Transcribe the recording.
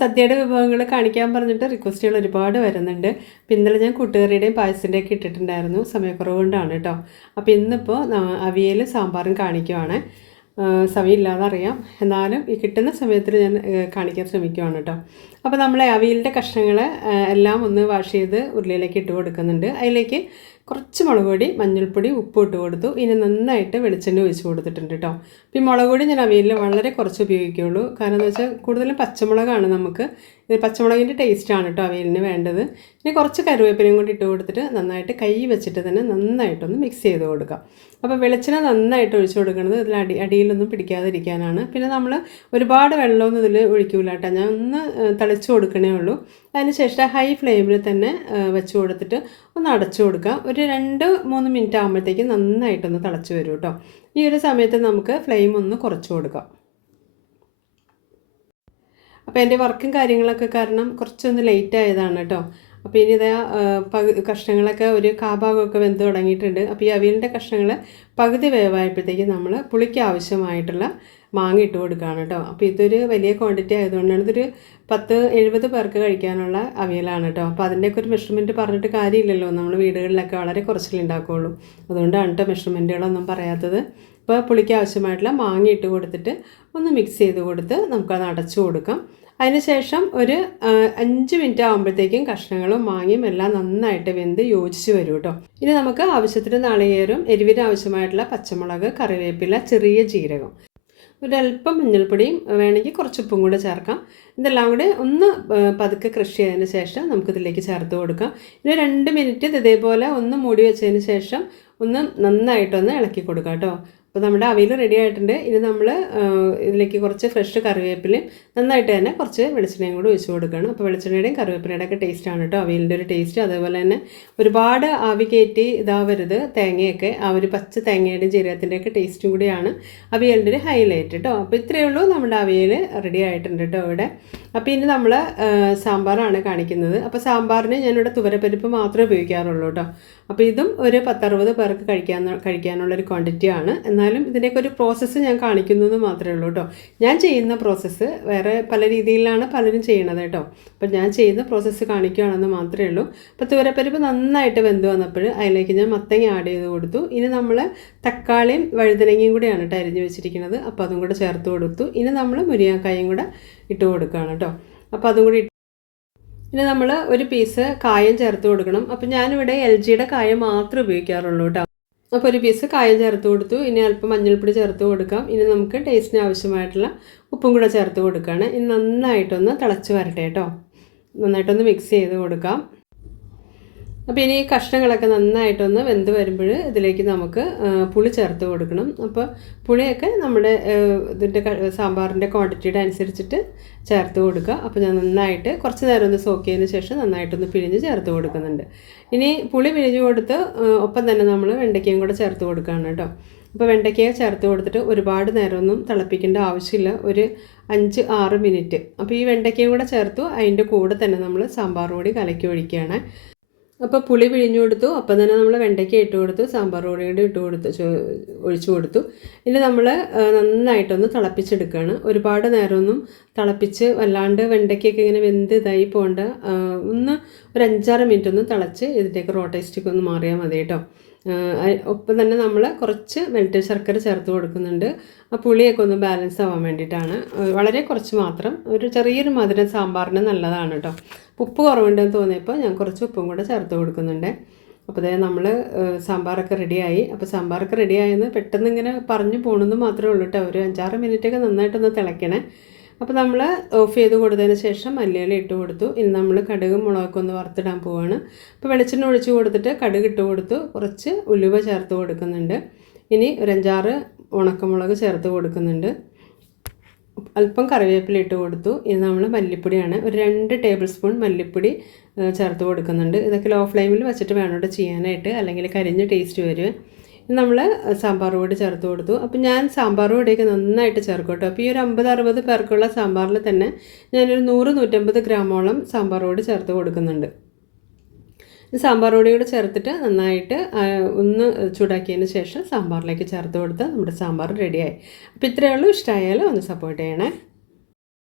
സദ്യയുടെ വിഭവങ്ങൾ കാണിക്കാൻ പറഞ്ഞിട്ട് റിക്വസ്റ്റുകൾ ഒരുപാട് വരുന്നുണ്ട്. അപ്പോൾ ഇന്നലെ ഞാൻ കൂട്ടുകറിയുടെയും പായസത്തിന്റെയും ഒക്കെ ഇട്ടിട്ടുണ്ടായിരുന്നു. സമയക്കുറവ് കൊണ്ടാണ് കേട്ടോ. അപ്പോൾ ഇന്നിപ്പോൾ അവിയൽ സാമ്പാറും കാണിക്കുവാണ്. സമയമില്ലാതെ അറിയാം. എന്നാലും ഈ കിട്ടുന്ന സമയത്തിൽ ഞാൻ കാണിക്കാൻ ശ്രമിക്കുവാണ് കേട്ടോ. അപ്പോൾ നമ്മൾ അവിയലിന്റെ കഷ്ണങ്ങൾ എല്ലാം ഒന്ന് വാഷ് ചെയ്ത് ഉരുളിയിലേക്ക് ഇട്ട് കൊടുക്കുന്നുണ്ട്. അതിലേക്ക് കുറച്ച് മുളക് പൊടി മഞ്ഞൾപ്പൊടി ഉപ്പ് ഇട്ട് കൊടുത്തു. ഇനി നന്നായിട്ട് വെളിച്ചെണ്ണ ഒഴിച്ച് കൊടുത്തിട്ടുണ്ട് കേട്ടോ ഈ മുളക് പൊടി ഞാൻ അവിയലിൽ വളരെ കുറച്ച് ഉപയോഗിക്കുകയുള്ളൂ കാരണം എന്ന് വെച്ചാൽ കൂടുതലും പച്ചമുളകാണ് നമുക്ക്. ഇത് പച്ചമുളകിന്റെ ടേസ്റ്റാണ് കേട്ടോ അവിയലിന് വേണ്ടത്. ഇനി കുറച്ച് കറിവേപ്പിലയും കൂടി ഇട്ട് കൊടുത്തിട്ട് നന്നായിട്ട് കൈ വെച്ചിട്ട് തന്നെ നന്നായിട്ടൊന്ന് മിക്സ് ചെയ്ത് കൊടുക്കാം. അപ്പോൾ വെളിച്ചെണ്ണ നന്നായിട്ട് ഒഴിച്ചു കൊടുക്കുന്നത് ഇതിൽ അടി അടിയിലൊന്നും പിടിക്കാതിരിക്കാനാണ്. പിന്നെ നമ്മൾ ഒരുപാട് വെള്ളമൊന്നും ഇതിൽ ഒഴിക്കില്ല കേട്ടോ ഞാൻ ഒന്ന് ഏഹ്, കൊടുക്കണേ ഉള്ളൂ. അതിനുശേഷം ഹൈ ഫ്ലെയിമിൽ തന്നെ വെച്ച് കൊടുത്തിട്ട് ഒന്ന് അടച്ചു കൊടുക്കുക ഒരു രണ്ട് മൂന്ന് മിനിറ്റ് ആകുമ്പോഴത്തേക്ക് നന്നായിട്ടൊന്ന് തിളച്ച് വരും കേട്ടോ ഈ ഒരു സമയത്ത് നമുക്ക് ഫ്ലെയിം ഒന്ന് കുറച്ച് കൊടുക്കാം. അപ്പോൾ എന്റെ വർക്കും കാര്യങ്ങളൊക്കെ കാരണം കുറച്ചൊന്ന് ലേറ്റ് ആയതാണ് കേട്ടോ അപ്പോൾ ഇനി ഇതാ പകു കഷ്ണങ്ങളൊക്കെ ഒരു കാഭാഗമൊക്കെ വെന്ത് തുടങ്ങിയിട്ടുണ്ട്. അപ്പോൾ ഈ അവിയലിന്റെ കഷ്ണങ്ങൾ പകുതി വേവായപ്പോഴത്തേക്ക് നമ്മൾ പുളിക്ക് ആവശ്യമായിട്ടുള്ള മാങ്ങ ഇട്ട് കൊടുക്കുകയാണ് കേട്ടോ. അപ്പോൾ ഇതൊരു വലിയ ക്വാണ്ടിറ്റി ആയതുകൊണ്ടാണ് ഇതൊരു പത്ത് എഴുപത് പേർക്ക് കഴിക്കാനുള്ള അവിയലാണ് കേട്ടോ. അപ്പോൾ അതിന്റെയൊക്കെ ഒരു മെഷർമെന്റ് പറഞ്ഞിട്ട് കാര്യമില്ലല്ലോ. നമ്മൾ വീടുകളിലൊക്കെ വളരെ കുറച്ചല്ലേ ഉണ്ടാക്കുകയുള്ളൂ അതുകൊണ്ടാണ് കേട്ടോ മെഷർമെന്റുകളൊന്നും പറയാത്തത്. അപ്പോൾ പുളിക്ക് ആവശ്യമായിട്ടുള്ള മാങ്ങ ഇട്ട് കൊടുത്തിട്ട് ഒന്ന് മിക്സ് ചെയ്ത് കൊടുത്ത് നമുക്കത് അടച്ചു കൊടുക്കാം. അതിനുശേഷം ഒരു അഞ്ച് മിനിറ്റ് ആകുമ്പോഴത്തേക്കും കഷ്ണങ്ങളും മാങ്ങയും എല്ലാം നന്നായിട്ട് വെന്ത് യോജിച്ച് വരും കേട്ടോ. ഇനി നമുക്ക് ആവശ്യത്തിന് നാളികേരം എരിവിന് ആവശ്യമായിട്ടുള്ള പച്ചമുളക് കറിവേപ്പില ചെറിയ ജീരകം. ഒരല്പം മഞ്ഞൾപ്പൊടിയും വേണമെങ്കിൽ കുറച്ച് ഉപ്പും കൂടെ ചേർക്കാം. ഇതെല്ലാം കൂടെ ഒന്ന് പതുക്കെ ക്രഷ് ചെയ്തതിന് ശേഷം നമുക്കിതിലേക്ക് ചേർത്ത് കൊടുക്കാം. ഇനി രണ്ട് മിനിറ്റ് ഇതേപോലെ ഒന്ന് മൂടി വെച്ചതിന് ശേഷം ഒന്ന് നന്നായിട്ടൊന്ന് ഇളക്കി കൊടുക്കാം കേട്ടോ. അപ്പോൾ നമ്മുടെ അവയിൽ റെഡി ആയിട്ടുണ്ട്. ഇനി നമ്മൾ ഇതിലേക്ക് കുറച്ച് ഫ്രഷ് കറിവേപ്പിലയും നന്നായിട്ട് തന്നെ കുറച്ച് വെളിച്ചെണ്ണയും കൂടി ഒഴിച്ച് കൊടുക്കണം. അപ്പോൾ വെളിച്ചെണ്ണയുടെയും കറിവേപ്പിലയുടെ ഒക്കെ ടേസ്റ്റാണ് കേട്ടോ അവയിലിന്റെ ഒരു ടേസ്റ്റ് അതേപോലെ തന്നെ ഒരുപാട് ആവി കയറ്റി ഇതാവരുത് തേങ്ങയൊക്കെ. ആ ഒരു പച്ച തേങ്ങയുടെയും ജീരകത്തിന്റെയൊക്കെ ടേസ്റ്റും കൂടിയാണ് അവിയലിന്റെ ഒരു ഹൈലൈറ്റ് കേട്ടോ അപ്പോൾ ഇത്രയേ ഉള്ളൂ നമ്മുടെ അവിയൽ റെഡി ആയിട്ടുണ്ട് കേട്ടോ ഇവിടെ. അപ്പോൾ ഇനി നമ്മൾ സാമ്പാറാണ് കാണിക്കുന്നത്. അപ്പോൾ സാമ്പാറിന് ഞാനിവിടെ തുവരപ്പരിപ്പ് മാത്രമേ ഉപയോഗിക്കാറുള്ളൂ കേട്ടോ അപ്പോൾ ഇതും ഒരു പത്തറുപത് പേർക്ക് കഴിക്കാൻ കഴിക്കാനുള്ളൊരു ക്വാണ്ടിറ്റിയാണ് എന്നാലും ഇതിന്റെയൊക്കെ ഒരു പ്രോസസ്സ് ഞാൻ കാണിക്കുന്നത് മാത്രമേ ഉള്ളൂ കേട്ടോ ഞാൻ ചെയ്യുന്ന പ്രോസസ്സ് വേറെ പല രീതിയിലാണ് പലരും ചെയ്യണത് കേട്ടോ അപ്പം ഞാൻ ചെയ്യുന്ന പ്രോസസ്സ് കാണിക്കുകയാണെന്ന് മാത്രമേ ഉള്ളൂ. അപ്പോൾ തുവരപ്പരിപ്പ് നന്നായിട്ട് വെന്ത് വന്നപ്പോൾ അതിലേക്ക് ഞാൻ മത്തങ്ങ ആഡ് ചെയ്ത് കൊടുത്തു. ഇനി നമ്മൾ തക്കാളിയും വഴുതനങ്ങയും കൂടെയാണ് കേട്ടോ അരിഞ്ഞ് വെച്ചിരിക്കുന്നത്. അപ്പോൾ അതും കൂടെ ചേർത്ത് കൊടുത്തു. ഇനി നമ്മൾ മുരിങ്ങാക്കായും കൂടെ ഇട്ട് കൊടുക്കുകയാണ് കേട്ടോ അപ്പോൾ അതും കൂടി ഇനി നമ്മൾ ഒരു പീസ് കായം ചേർത്ത് കൊടുക്കണം. അപ്പം ഞാനിവിടെ എൽ ജിയുടെ കായം മാത്രമേ ഉപയോഗിക്കാറുള്ളൂ കേട്ടോ അപ്പോൾ ഒരു പീസ് കായം ചേർത്ത് കൊടുത്തു. ഇനി അല്പം മഞ്ഞൾപ്പൊടി ചേർത്ത് കൊടുക്കാം. ഇനി നമുക്ക് ടേസ്റ്റിന് ആവശ്യമായിട്ടുള്ള ഉപ്പും കൂടെ ചേർത്ത് കൊടുക്കുകയാണ് ഇനി നന്നായിട്ടൊന്ന് തിളച്ച് വരട്ടെ കേട്ടോ. നന്നായിട്ടൊന്ന് മിക്സ് ചെയ്ത് കൊടുക്കാം. അപ്പോൾ ഇനി ഈ കഷ്ണങ്ങളൊക്കെ നന്നായിട്ടൊന്ന് വെന്ത് വരുമ്പോൾ ഇതിലേക്ക് നമുക്ക് പുളി ചേർത്ത് കൊടുക്കണം. അപ്പോൾ പുളിയൊക്കെ നമ്മുടെ ഇതിന്റെ സാമ്പാറിന്റെ ക്വാണ്ടിറ്റിയുടെ അനുസരിച്ചിട്ട് ചേർത്ത് കൊടുക്കുക. അപ്പോൾ ഞാൻ നന്നായിട്ട് കുറച്ച് നേരം ഒന്ന് സോക്ക് ചെയ്തതിന് ശേഷം നന്നായിട്ടൊന്ന് പിഴിഞ്ഞ് ചേർത്ത് കൊടുക്കുന്നുണ്ട്. ഇനി പുളി പിഴിഞ്ഞ് കൊടുത്ത് ഒപ്പം തന്നെ നമ്മൾ വെണ്ടയ്ക്കയും കൂടെ ചേർത്ത് കൊടുക്കുകയാണ് കേട്ടോ. അപ്പോൾ വെണ്ടയ്ക്കയെ ചേർത്ത് കൊടുത്തിട്ട് ഒരുപാട് നേരമൊന്നും തിളപ്പിക്കേണ്ട ആവശ്യമില്ല. ഒരു അഞ്ച് ആറ് മിനിറ്റ്. അപ്പോൾ ഈ വെണ്ടയ്ക്കയും കൂടെ ചേർത്തു അതിന്റെ കൂടെ തന്നെ നമ്മൾ സാമ്പാർ പൊടി കലക്കി ഒഴിക്കുകയാണ്. അപ്പോൾ പുളി പിഴിഞ്ഞു കൊടുത്തു. അപ്പം തന്നെ നമ്മൾ വെണ്ടയ്ക്ക ഇട്ട് കൊടുത്തു സാമ്പാർ പൊടി കൂടി ഇട്ട് കൊടുത്തു ഒഴിച്ചു കൊടുത്തു. ഇനി നമ്മൾ നന്നായിട്ടൊന്ന് തിളപ്പിച്ചെടുക്കുകയാണ് ഒരുപാട് നേരമൊന്നും തിളപ്പിച്ച് വല്ലാണ്ട് വെണ്ടയ്ക്കൊക്കെ ഇങ്ങനെ വെന്ത് ഇതായി പോകേണ്ട ഒന്ന് ഒരു അഞ്ചാറ് മിനിറ്റ് ഒന്ന് തിളച്ച് ഇതിന്റെയൊക്കെ റോ ടേസ്റ്റൊക്കെ ഒന്ന് മാറിയാൽ മതി കേട്ടോ. ഒപ്പം തന്നെ നമ്മൾ കുറച്ച് മെൽറ്റഡ് ശർക്കര ചേർത്ത് കൊടുക്കുന്നുണ്ട്. ആ പുളിയൊക്കെ ഒന്ന് ബാലൻസ് ആവാൻ വേണ്ടിയിട്ടാണ്. വളരെ കുറച്ച് മാത്രം. ഒരു ചെറിയൊരു മധുരം സാമ്പാറിന് നല്ലതാണ് കേട്ടോ ഉപ്പ് കുറവുണ്ടെന്ന് തോന്നിയപ്പോൾ ഞാൻ കുറച്ച് ഉപ്പും കൂടെ ചേർത്ത് കൊടുക്കുന്നുണ്ട്. അപ്പോൾ അതായത് നമ്മൾ സാമ്പാറൊക്കെ റെഡിയായി. അപ്പോൾ സാമ്പാറൊക്കെ റെഡിയായെന്ന് പെട്ടെന്ന് ഇങ്ങനെ പറഞ്ഞു പോകണമെന്ന് മാത്രമേ ഉള്ളൂ കേട്ടോ ഒരു അഞ്ചാറ് മിനിറ്റൊക്കെ നന്നായിട്ടൊന്ന് തിളയ്ക്കണേ. അപ്പോൾ നമ്മൾ ഓഫ് ചെയ്ത് കൊടുത്തതിന് ശേഷം മല്ലിയില ഇട്ട് കൊടുത്തു. ഇനി നമ്മൾ കടുകും മുളകൊക്കെ ഒന്ന് വറുത്തിടാൻ പോവാണ്. അപ്പോൾ വെളിച്ചെണ്ണ ഒഴിച്ച് കൊടുത്തിട്ട് കടുക് ഇട്ട് കൊടുത്തു. കുറച്ച് ഉലുവ ചേർത്ത് കൊടുക്കുന്നുണ്ട്. ഇനി ഒരഞ്ചാറ് ഉണക്കമുളക് ചേർത്ത് കൊടുക്കുന്നുണ്ട്. അല്പം കറിവേപ്പില ഇട്ട് കൊടുത്തു. ഇത് നമ്മൾ മല്ലിപ്പൊടിയാണ് ഒരു രണ്ട് ടേബിൾ സ്പൂൺ മല്ലിപ്പൊടി ചേർത്ത് കൊടുക്കുന്നുണ്ട്. ഇതൊക്കെ ലോ ഫ്ലെയിമിൽ വെച്ചിട്ട് വേണം ചെയ്യാനായിട്ട്. അല്ലെങ്കിൽ കരിഞ്ഞ് ടേസ്റ്റ് വരും നമ്മൾ സാമ്പാർ പൊടി ചേർത്ത് കൊടുത്തു. അപ്പം ഞാൻ സാമ്പാർ പൊടിയൊക്കെ നന്നായിട്ട് ചേർക്കും കേട്ടോ. അപ്പോൾ ഈ ഒരു അമ്പത് അറുപത് പേർക്കുള്ള സാമ്പാറിൽ തന്നെ ഞാനൊരു നൂറ് നൂറ്റമ്പത് ഗ്രാമോളം സാമ്പാർ പൊടി ചേർത്ത് കൊടുക്കുന്നുണ്ട്. സാമ്പാർ പൊടി കൂടെ ചേർത്തിട്ട് നന്നായിട്ട് ഒന്ന് ചൂടാക്കിയതിന് ശേഷം സാമ്പാറിലേക്ക് ചേർത്ത് കൊടുത്താൽ നമ്മുടെ സാമ്പാർ റെഡിയായി. അപ്പോൾ ഇത്രയേ ഉള്ളൂ. ഇഷ്ടമായാലും ഒന്ന് സപ്പോർട്ട് ചെയ്യണേ.